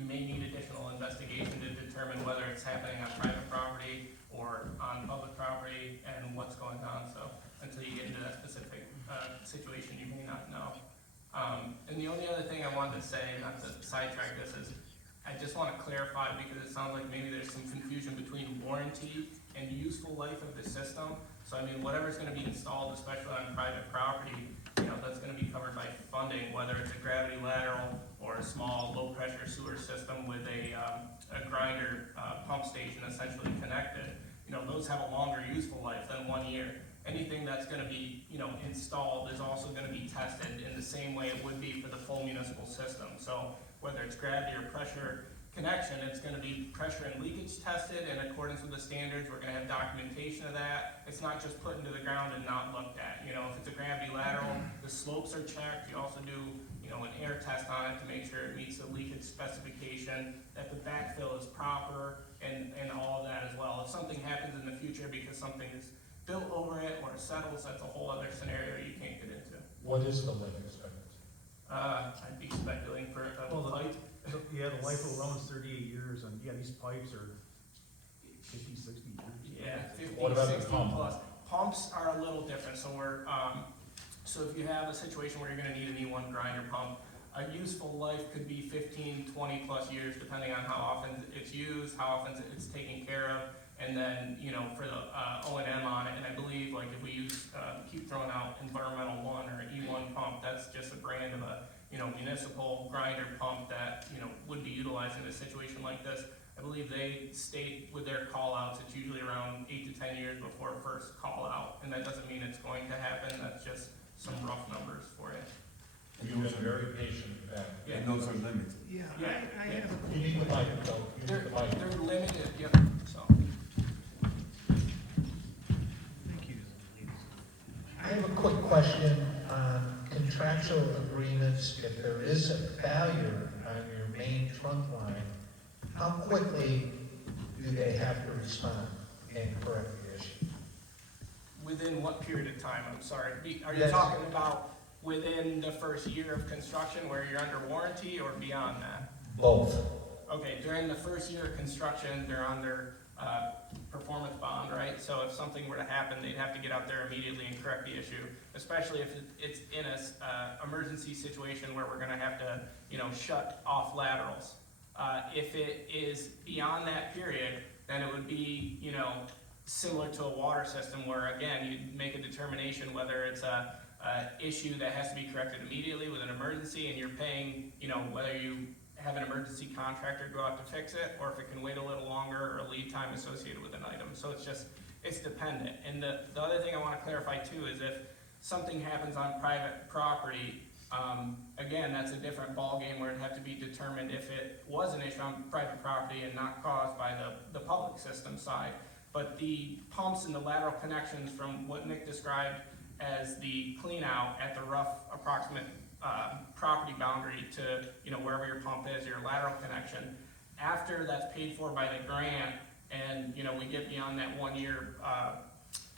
may need additional investigation to determine whether it's happening on private property or on public property and what's going on. So until you get into that specific situation, you may not know. And the only other thing I wanted to say, not to sidetrack this, is I just want to clarify, because it sounds like maybe there's some confusion between warranty and useful life of the system. So I mean, whatever's going to be installed, especially on private property, that's going to be covered by funding, whether it's a gravity lateral or a small low-pressure sewer system with a grinder pump station essentially connected. Those have a longer useful life than 1 year. Anything that's going to be, installed is also going to be tested in the same way it would be for the full municipal system. So whether it's gravity or pressure connection, it's going to be pressure and leakage tested in accordance with the standards. We're going to have documentation of that. It's not just put into the ground and not looked at. If it's a gravity lateral, the slopes are checked. You also do, an air test on it to make sure it meets the leakage specification, that the backfill is proper, and all of that as well. If something happens in the future because something is built over it or settles, that's a whole other scenario you can't get into. What is the life expectancy? I'd be speculating for a pipe Yeah, the life of the loan is 38 years, and yeah, these pipes are 50, 60 years. Yeah, 50, What about the 60 pump? plus. Pumps are a little different, so we're, so if you have a situation where you're gonna need an E1 grinder pump, a useful life could be 15, 20 plus years, depending on how often it's used, how often it's taken care of, and then, you know, for the O&M on it, and I believe, like, if we use, keep throwing out Environmental One or E1 pump, that's just a brand of a, you know, municipal grinder pump that, you know, would be utilized in a situation like this. I believe they state with their call outs, it's usually around 8 to 10 years before first call out, and that doesn't mean it's going to happen, that's just some rough numbers for you. You've been very patient with that. Yeah. And those are limited. Yeah, I have. You need the mic, though. You They're, need the mic. they're limited, yep, so. I have a quick question on contractual agreements. If there is a failure on your main trunk line, how quickly do they have to respond and correct the issue? Within what period of time, I'm sorry? Are you Yes. talking about within the first year of construction where you're under warranty or beyond that? Both. Okay, during the first year of construction, they're under performance bond, right? So if something were to happen, they'd have to get out there immediately and correct the issue, especially if it's in a emergency situation where we're gonna have to, you know, shut off laterals. If it is beyond that period, then it would be, you know, similar to a water system where, again, you'd make a determination whether it's a issue that has to be corrected immediately with an emergency and you're paying, you know, whether you have an emergency contractor go out to fix it, or if it can wait a little longer, or a lead time associated with an item. So it's dependent. And the other thing I wanna clarify too is if something happens on private property, again, that's a different ballgame where it'd have to be determined if it was an issue on private property and not caused by the public system side. But the pumps and the lateral connections from what Nick described as the clean out at the rough approximate property boundary to, you know, wherever your pump is, your lateral connection, after that's paid for by the grant and, you know, we get beyond that 1 year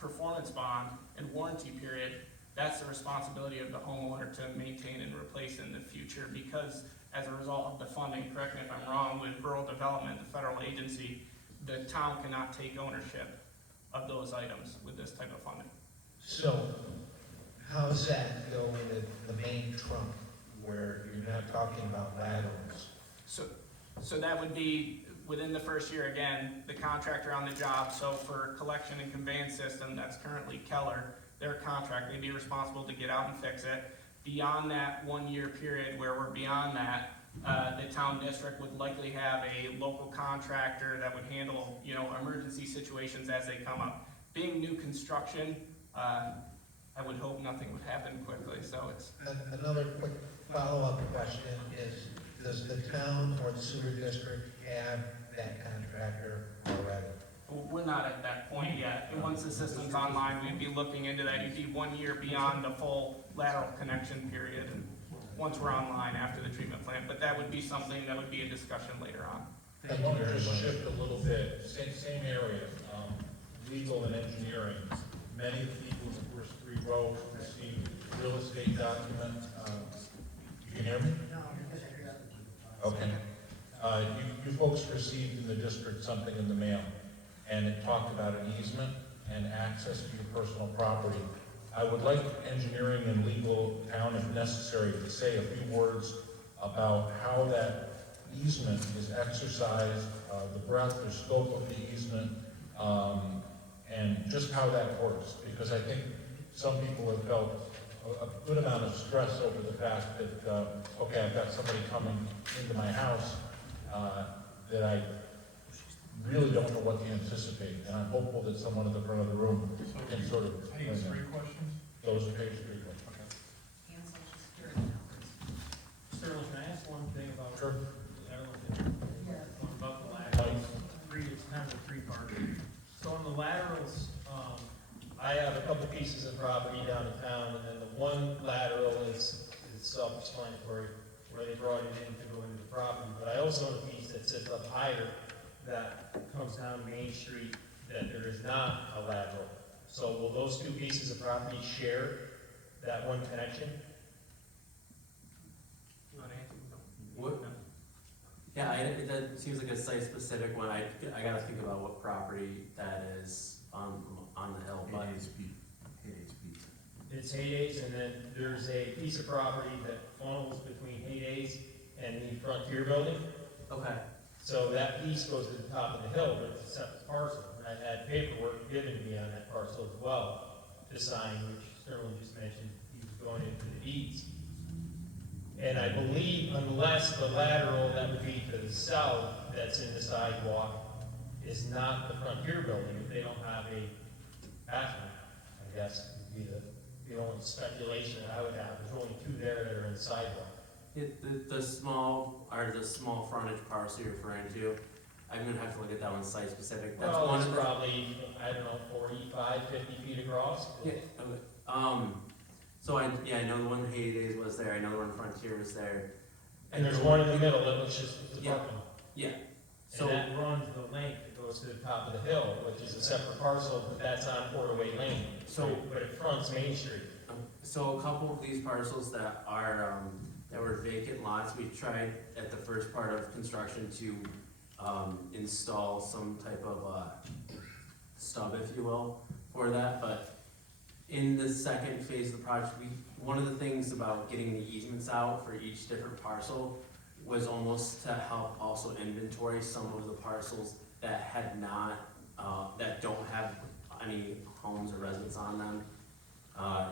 performance bond and warranty period, that's the responsibility of the homeowner to maintain and replace in the future, because as a result of the funding, correct me if I'm wrong, with rural development, the federal agency, the town cannot take ownership of those items with this type of funding. So, how does that go with the main trunk where you're not talking about laterals? So that would be within the first year, again, the contractor on the job. So for collection and conveyance system, that's currently Keller, their contract, they'd be responsible to get out and fix it. Beyond that 1 year period where we're beyond that, the town district would likely have a local contractor that would handle, you know, emergency situations as they come up. Being new construction, I would hope nothing would happen quickly, so it's. Another quick follow-up question is, does the town or the sewer district have that contractor already? We're not at that point yet, and once the system's online, we'd be looking into that. You'd be 1 year beyond the full lateral connection period, and once we're online after the treatment plant, but that would be something that would be a discussion later on. I want to just shift a little bit, same area, legal and engineering. Many of the people in the first 3 rows received real estate document. You can hear me? Okay. You folks received in the district something in the mail, and it talked about an easement and access to your personal property. I would like engineering and legal town, if necessary, to say a few words about how that easement is exercised, the breadth or scope of the easement, and just how that works. Because I think some people have felt a good amount of stress over the fact that, okay, I've got somebody coming into my house that I really don't know what to anticipate. And I'm hopeful that someone at the front of the room can sort of. Page 3 questions? Those are page 3 questions. Okay. And social security numbers. Sterling, can I ask one thing about? Sure. I don't know if about the laterals. It's kind of a 3-part. So on the laterals, I have a couple pieces of property down in town, and then the one lateral is self-explanatory, where they brought it in to go into the property. But I also have a piece that sits up higher that comes down Main Street that there is not a lateral. So will those 2 pieces of property share that one connection? What, Yeah, that seems like a site-specific one. I gotta think about what property that is on the hill, but. It's Haydays, and then there's a piece of property that funnels between Haydays and the Frontier building. Okay. So that piece goes to the top of the hill, but it's a separate parcel. And I had paperwork given to me on that parcel as well to sign, which Sterling just mentioned, he was going into the deeds. And I believe unless the lateral that would be to the south that's in the sidewalk is not the Frontier building, if they don't have a bathroom, I guess would be the only speculation that I would have. There's only two there that are in the sidewalk. The small frontage parcel you're referring to, I'm gonna have to look at that one site specific. That's Well, one it's of the. probably, I don't know, 45, 50 feet across. Yeah, okay. So I know the one Haydays was there, I know the one Frontier was there. And there's one in the middle that was just the Yeah. parking lot. Yeah. And that runs the length that goes to the top of the hill, which is a separate parcel, but that's on Portaway Lane. But it fronts Main Street. So a couple of these parcels that are, that were vacant lots, we tried at the first part of construction to, install some type of, stub, if you will, for that, but in the second phase of the project, one of the things about getting the easements out for each different parcel was almost to help also inventory some of the parcels that had not, that don't have any homes or residents on them,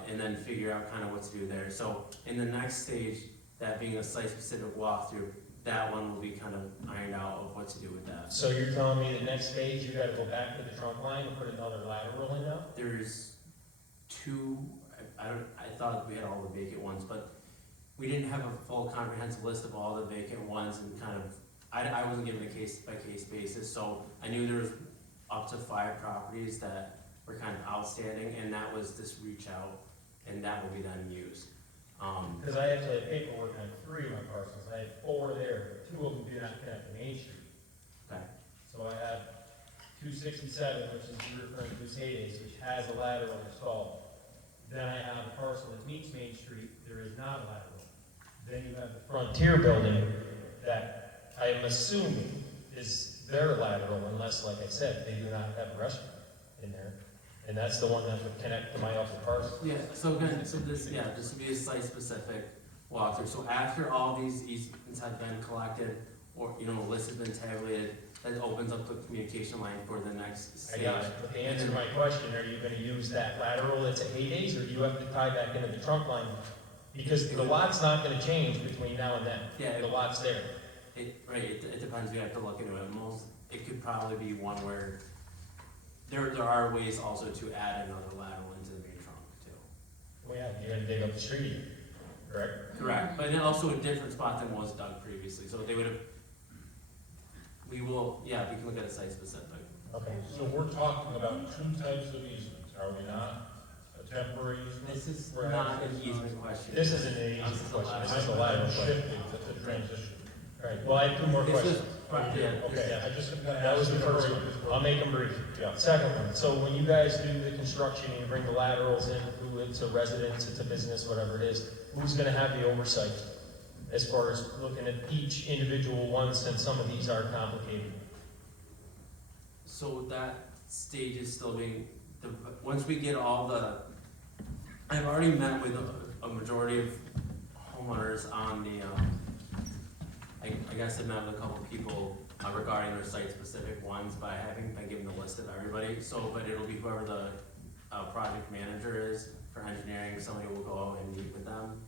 and then figure out kind of what to do there. So in the next stage, that being a site-specific walkthrough, that one will be kind of ironed out of what to do with that. So you're telling me the next phase, you gotta go back to the trunk line and put another lateral in now? There's two, I thought we had all the vacant ones, but we didn't have a full comprehensive list of all the vacant ones and kind of, I wasn't given a case-by-case basis, so I knew there was up to 5 properties that were kind of outstanding, and that was this reach out, and that will be then used. Because I actually have paperwork on 3 of my parcels. I have 4 there, but 2 of them do not connect to Main Street. Okay. So I have 267, which is referring to as Haydays, which has a lateral installed. Then I have a parcel that meets Main Street, there is not a lateral. Then you have the Frontier building that I am assuming is their lateral, unless, like I said, they do not have a restaurant in there. And that's the one that would connect to my upper parcel. Yeah, so again, this would be a site-specific walkthrough. So after all these easements have been collected, or, a list has been tabulated, that opens up the communication line for the next I stage. got it, but to answer my question, are you gonna use that lateral that's at Haydays, or do you have to tie back into the trunk line? Because the lot's not gonna change between now and then. Yeah. The lot's there. It depends, we have to look into it. It could probably be one where, there are ways also to add another lateral into the main trunk too. Well, yeah, you're gonna dig up the street, correct? Correct, but then also a different spot than was dug previously, so they would have, we can look at a site specific. Okay. So we're talking about 2 types of easements, are we not? A temporary easement? This is not an easement question. This isn't an easy question, this is a lateral I'm question. shifting to the transition. Right, well, I have 2 more This questions. is, yeah, Okay, I just am gonna that was ask the you first to one. hurry. I'll make them brief. Yeah. Second one, so when you guys do the construction and you bring the laterals in, who it's a residence, it's a business, whatever it is, who's gonna have the oversight as far as looking at each individual one, since some of these are complicated? so that stage is still being, once we get all I've already met with a majority of homeowners on the, I guess I met with a couple people regarding their site-specific ones, but I haven't been given the list of everybody, but it'll be whoever the project manager is for engineering, somebody will go out and meet with them.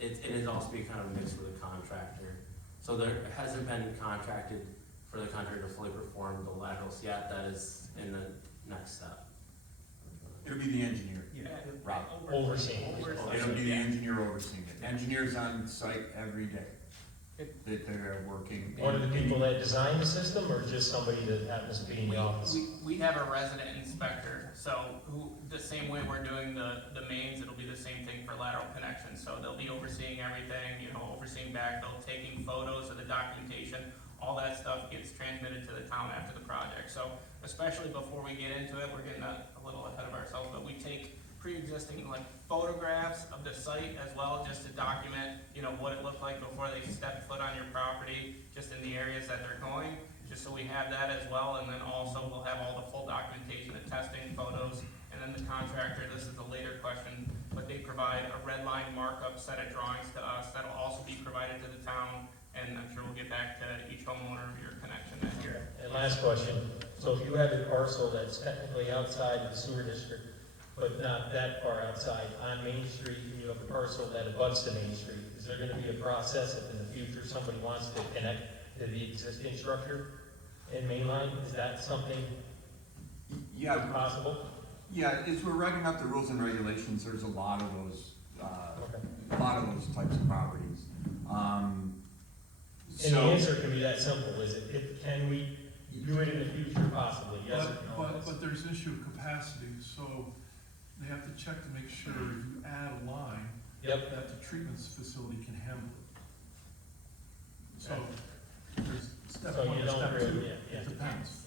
It is also be kind of mixed with a contractor, so there hasn't been contracted for the contractor to fully perform the laterals yet, that is in the next step. It'll be the engineer, Rob. Overseeing. It'll be the engineer overseeing it. Engineers on site every day that they're working. One of the people that designed the system, or just somebody that happens to be in the office? We have a resident inspector, so the same way we're doing the mains, it'll be the same thing for lateral connections. So they'll be overseeing everything, overseeing backfill, taking photos of the documentation. All that stuff gets transmitted to the town after the project. So especially before we get into it, we're getting a little ahead of ourselves, but we take pre-existing like photographs of the site as well, just to document, you know, what it looked like before they stepped foot on your property, just in the areas that they're going, just so we have that as well, and then also we'll have all the full documentation, the testing, photos, and then the contractor, this is a later question, but they provide a red line markup set of drawings to us that'll also be provided to the town, and I'm sure we'll get back to each homeowner of your connection that year. And last question, so if you have a parcel that's technically outside the sewer district, but not that far outside, on Main Street, and you have a parcel that abuts to Main Street, is there gonna be a process if in the future somebody wants to connect to the existing structure in mainline? Is that something Yeah, possible? yeah, as we're writing up the rules and regulations, there's a lot of those, Okay. a lot of those types of properties. And the So, answer can be that simple, is it, can we do it in the future possibly, yes or no? But there's an issue of capacity, so they have to check to make sure if you add a line, Yep. that the treatment facility can handle it. So, there's step So one you and don't step really- two, yeah, yeah. it depends.